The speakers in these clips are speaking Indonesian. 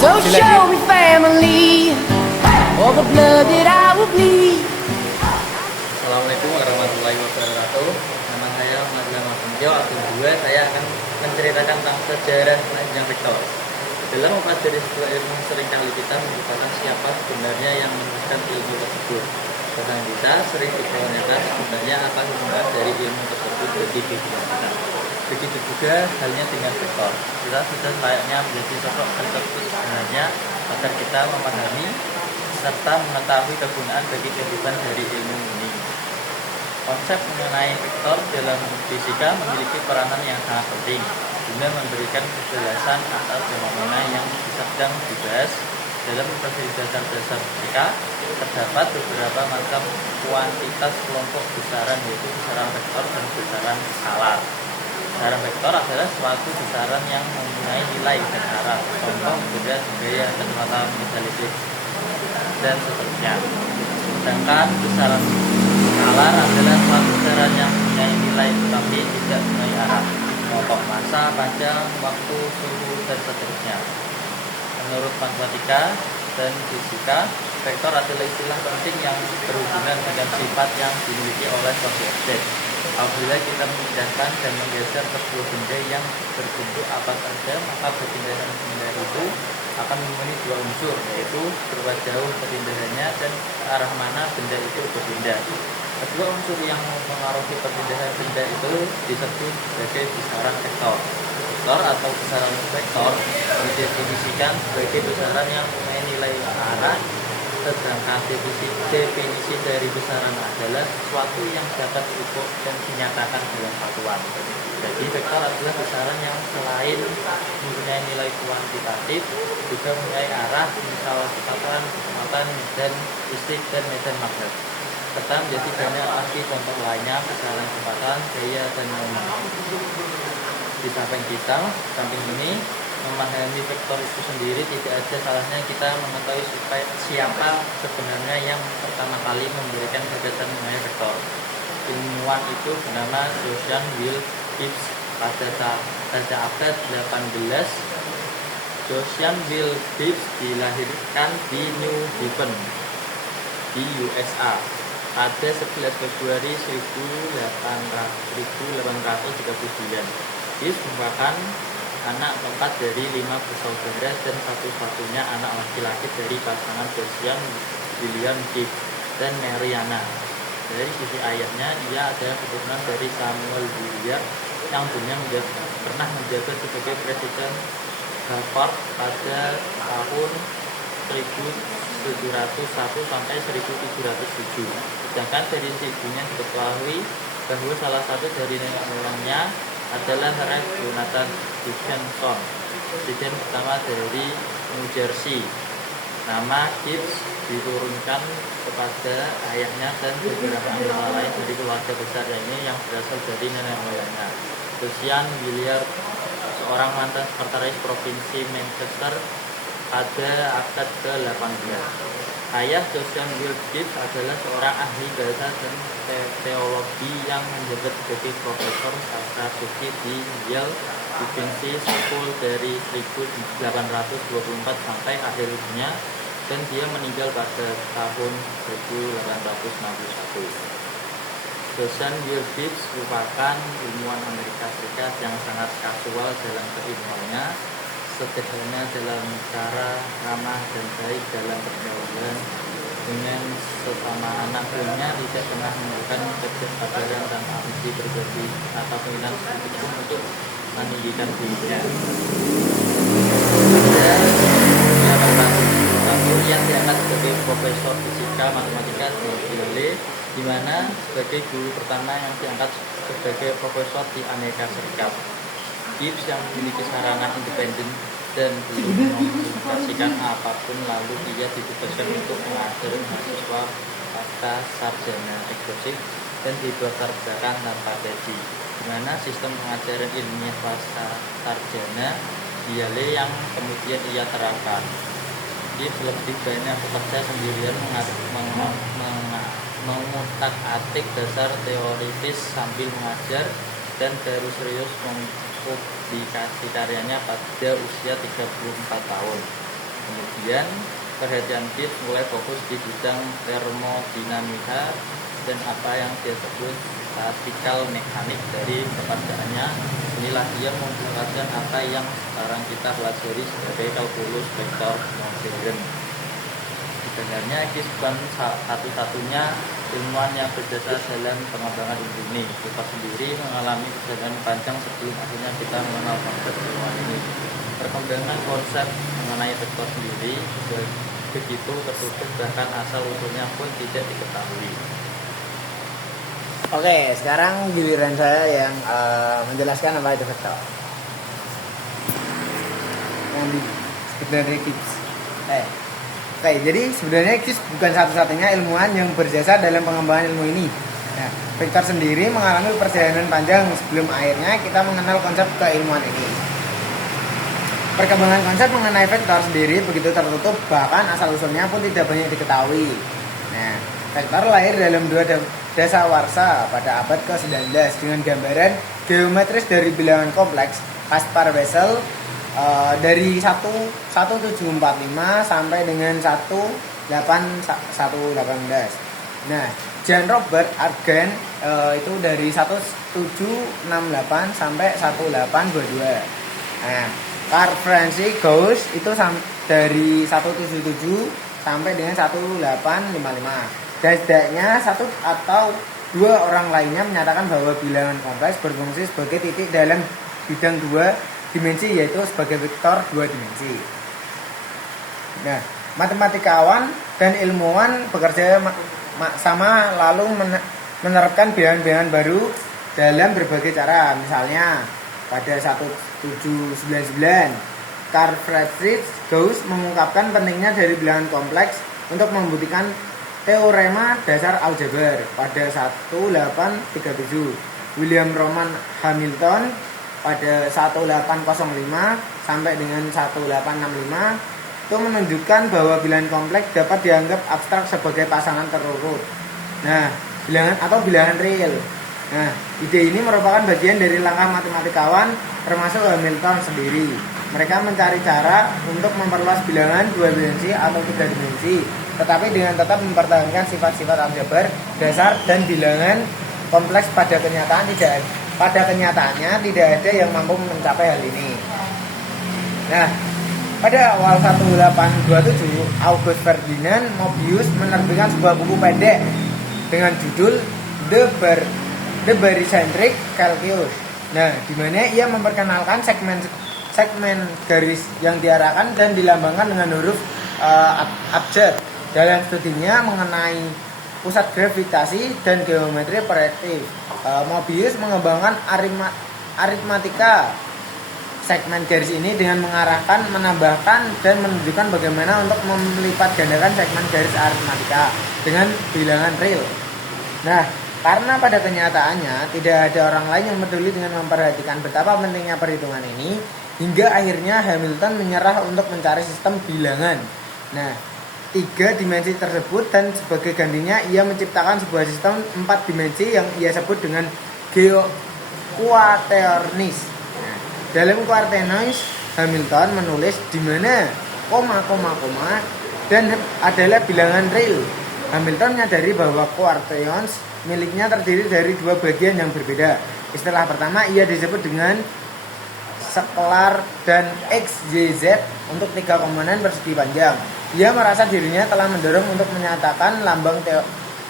So show me family, all the blood that I will bleed. Assalamualaikum warahmatullahi wabarakatuh. Nama saya Madlan Mabentio. Akun 2 saya akan menceritakan tentang sejarah panjang vektor. Dalam mempelajari sebuah ilmu seringkali kita melupakan siapa sebenarnya yang menuliskan ilmu tersebut. Bahkan kita sering dipertanyakan sebenarnya apa hubungan dari ilmu tersebut bagi kehidupan kita. Begitu juga halnya dengan vektor. Kita sudah layaknya menjadi sosok vektor itu sebenarnya agar kita memahami serta mengetahui kegunaan bagi kehidupan dari ilmu ini. Konsep mengenai vektor dalam fisika memiliki peranan yang sangat penting guna memberikan kejelasan atas fenomena yang sedang dibahas. Dalam mempelajari dasar-dasar fisika terdapat beberapa macam kuantitas kelompok besaran, yaitu besaran vektor dan besaran skalar. Besaran vektor adalah suatu besaran yang mempunyai nilai dan arah, contoh beda gaya kecepatan meja listrik dan seterusnya. Sedangkan besaran skalar adalah suatu besaran yang mempunyai nilai tetapi tidak mempunyai arah, contoh massa, panjang, waktu, suhu, dan seterusnya. Menurut matematika dan fisika, vektor adalah istilah penting yang berhubungan dengan sifat yang dimiliki oleh suatu objek. Apabila kita memindahkan dan menggeser sebuah benda yang berbentuk apa saja, maka perpindahan benda itu akan memenuhi dua unsur, yaitu berapa jauh perpindahannya dan ke arah mana benda itu berpindah. Kedua unsur yang mempengaruhi perpindahan benda itu disebut sebagai besaran vektor. Vektor atau besaran vektor didefinisikan sebagai besaran yang mempunyai nilai arah, sedangkan definisi dari besaran adalah sesuatu yang dapat diukur dan dinyatakan dalam satuan. Jadi vektor adalah besaran yang selain mempunyai nilai kuantitatif juga mempunyai arah, misal kecepatan, medan listrik, dan medan magnet. Serta menjadi banyak lagi contoh lainnya besaran kecepatan, gaya, dan lain-lain. Di samping ini memahami vektor itu sendiri tidak ada salahnya kita mengetahui siapa sebenarnya yang pertama kali memberikan gagasan mengenai vektor. Ilmuwan itu bernama Josiah Will Gibbs. Pada abad 18, Josiah Will Gibbs dilahirkan di New Haven di USA pada 11 Februari 1839. Gibbs merupakan anak keempat dari 5 bersaudara dan satu-satunya anak laki-laki dari pasangan Josiah William Gibbs dan Mariana. Dari sisi ayahnya, ia adalah keturunan dari Samuel Willard yang dulunya pernah menjabat sebagai presiden Harvard pada tahun 1701 sampai 1707. Sedangkan dari sisi ibunya diketahui bahwa salah satu dari nenek moyangnya adalah Rev. Jonathan Dickinson, presiden pertama dari New Jersey. Nama Gibbs diturunkan kepada ayahnya dan beberapa anggota lain dari keluarga besar ini yang berasal dari nenek moyangnya. Josiah Willard, seorang mantan sekretaris provinsi Manchester pada abad ke-18. Ayah Josiah Will Gibbs adalah seorang ahli bahasa dan teologi yang menjabat sebagai profesor sastra suci di Yale Divinity School dari 1824 sampai akhir hidupnya, dan dia meninggal pada tahun 1861. Josiah Will Gibbs merupakan ilmuwan Amerika Serikat yang sangat kasual dalam keilmuannya, sederhana dalam cara, ramah dan baik dalam pergaulan dengan sesama anak buahnya, tidak pernah menunjukkan kesabaran dan ambisi berbagi atau keinginan sedikit pun untuk meninggikan dirinya. Pada 1901 yang diangkat sebagai profesor fisika matematika di Yale, di mana sebagai guru pertama yang diangkat sebagai profesor di Amerika Serikat. Gibbs yang memiliki sarana independen dan belum mempublikasikan apapun, lalu ia ditugaskan untuk mengajari mahasiswa pasca sarjana eksklusif dan dibesar-besarkan tanpa gaji, di mana sistem pengajaran ilmiah pasca sarjana di Yale yang kemudian ia terapkan. Gibbs lebih banyak bekerja sendirian mengutak-atik dasar teoritis sambil mengajar, dan baru serius mempublikasi karyanya pada usia 34 tahun. Kemudian perhatian Gibbs mulai fokus di bidang termodinamika dan apa yang dia sebut statikal mekanik dari pekerjaannya. Inilah ia memperlihatkan apa yang sekarang kita pelajari sebagai kalkulus vektor modern. Sebenarnya Gibbs bukan satu-satunya ilmuwan yang berjasa dalam pengembangan ilmu ini. Kita sendiri mengalami perjalanan panjang sebelum akhirnya kita mengenal konsep ilmuwan ini. Perkembangan konsep mengenai vektor sendiri begitu tertutup, bahkan asal usulnya pun tidak diketahui. Oke, sekarang giliran saya yang menjelaskan apa itu vektor. Yang sebenarnya Gibbs. Oke, jadi sebenarnya Gibbs bukan satu-satunya ilmuwan yang berjasa dalam pengembangan ilmu ini. Nah, vektor sendiri mengalami perjalanan panjang sebelum akhirnya kita mengenal konsep keilmuan ini. Perkembangan konsep mengenai vektor sendiri begitu tertutup, bahkan asal-usulnya pun tidak banyak diketahui. Nah, vektor lahir dalam dua dasawarsa pada abad ke-19 dengan gambaran geometris dari bilangan kompleks Caspar-Wessel dari 1745 sampai dengan 18118. Nah, Jan Robert Argand itu dari 1768 sampai 1822. Nah, Carl Francis Gauss itu dari 177 sampai dengan 1855. Dan setidaknya satu atau dua orang lainnya menyatakan bahwa bilangan kompleks berfungsi sebagai titik dalam bidang dua dimensi, yaitu sebagai vektor dua dimensi. Nah, matematikawan dan ilmuwan bekerja sama lalu menerapkan bilangan-bilangan baru dalam berbagai cara. Misalnya pada 1799 Carl Friedrich Gauss mengungkapkan pentingnya dari bilangan kompleks untuk membuktikan teorema dasar aljabar. Pada 1837 William Roman Hamilton pada 1805 sampai dengan 1865 itu menunjukkan bahwa bilangan kompleks dapat dianggap abstrak sebagai pasangan terurut. Nah, bilangan real. Nah, ide ini merupakan bagian dari langkah matematikawan termasuk Hamilton sendiri. Mereka mencari cara untuk memperluas bilangan dua dimensi atau tiga dimensi, tetapi dengan tetap mempertahankan sifat-sifat aljabar dasar dan bilangan kompleks. Pada kenyataannya tidak ada yang mampu mencapai hal ini. Nah, pada awal 1827 August Ferdinand Mobius menerbitkan sebuah buku pendek dengan judul The Barycentric Calculus. Nah, di mana ia memperkenalkan segmen garis yang diarahkan dan dilambangkan dengan huruf abjad. Dalam studinya mengenai pusat gravitasi dan geometri proyektif, Mobius mengembangkan aritmatika segmen garis ini dengan mengarahkan, menambahkan, dan menunjukkan bagaimana untuk melipat gandakan segmen garis aritmatika dengan bilangan real. Nah, karena pada kenyataannya tidak ada orang lain yang peduli dengan memperhatikan betapa pentingnya perhitungan ini, hingga akhirnya Hamilton menyerah untuk mencari sistem bilangan. Nah, tiga dimensi tersebut, dan sebagai gantinya ia menciptakan sebuah sistem empat dimensi yang ia sebut dengan quaternis. Nah, dalam quaternis Hamilton menulis di mana koma dan adalah bilangan real. Hamilton menyadari bahwa quaternions miliknya terdiri dari dua bagian yang berbeda. Istilah pertama ia disebut dengan skelar dan XYZ untuk tiga komponen persegi panjang. Ia merasa dirinya telah mendorong untuk menyatakan lambang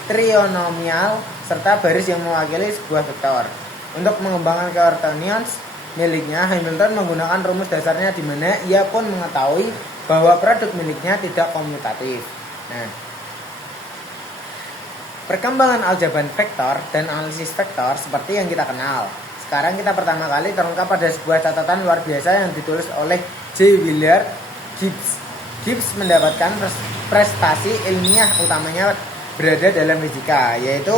trinomial serta baris yang mewakili sebuah vektor. Untuk mengembangkan quaternions miliknya, Hamilton menggunakan rumus dasarnya di mana ia pun mengetahui bahwa produk miliknya tidak komutatif. Nah, perkembangan aljabar vektor dan analisis vektor seperti yang kita kenal. Sekarang kita pertama kali terungkap pada sebuah catatan luar biasa yang ditulis oleh J. Willard Gibbs. Gibbs mendapatkan prestasi ilmiah utamanya berada dalam fisika, yaitu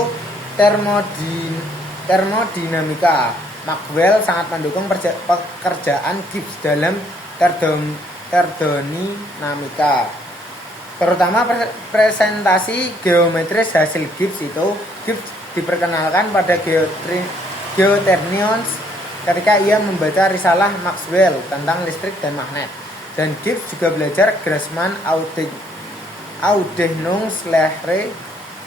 termodinamika. Maxwell sangat mendukung pekerjaan Gibbs dalam termodinamika. Terutama presentasi geometris hasil Gibbs itu. Gibbs diperkenalkan pada Quaternions ketika ia membaca risalah Maxwell tentang listrik dan magnet. Dan Gibbs juga belajar Grassmann Ausdehnungslehre.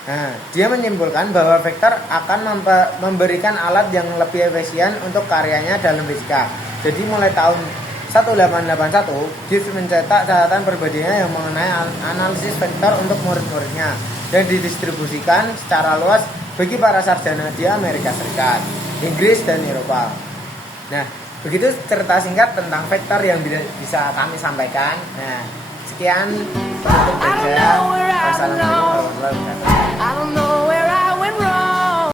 Nah, dia menyimpulkan bahwa vektor akan memberikan alat yang lebih efisien untuk karyanya dalam fisika. Jadi mulai tahun 1881, Gibbs mencetak catatan pribadinya yang mengenai analisis vektor untuk murid-muridnya dan didistribusikan secara luas bagi para sarjana di Amerika Serikat, Inggris, dan Eropa. Nah, begitu cerita singkat tentang vektor yang bisa kami sampaikan. Nah, sekian penutup saja. Wassalamualaikum warahmatullahi wabarakatuh. I don't know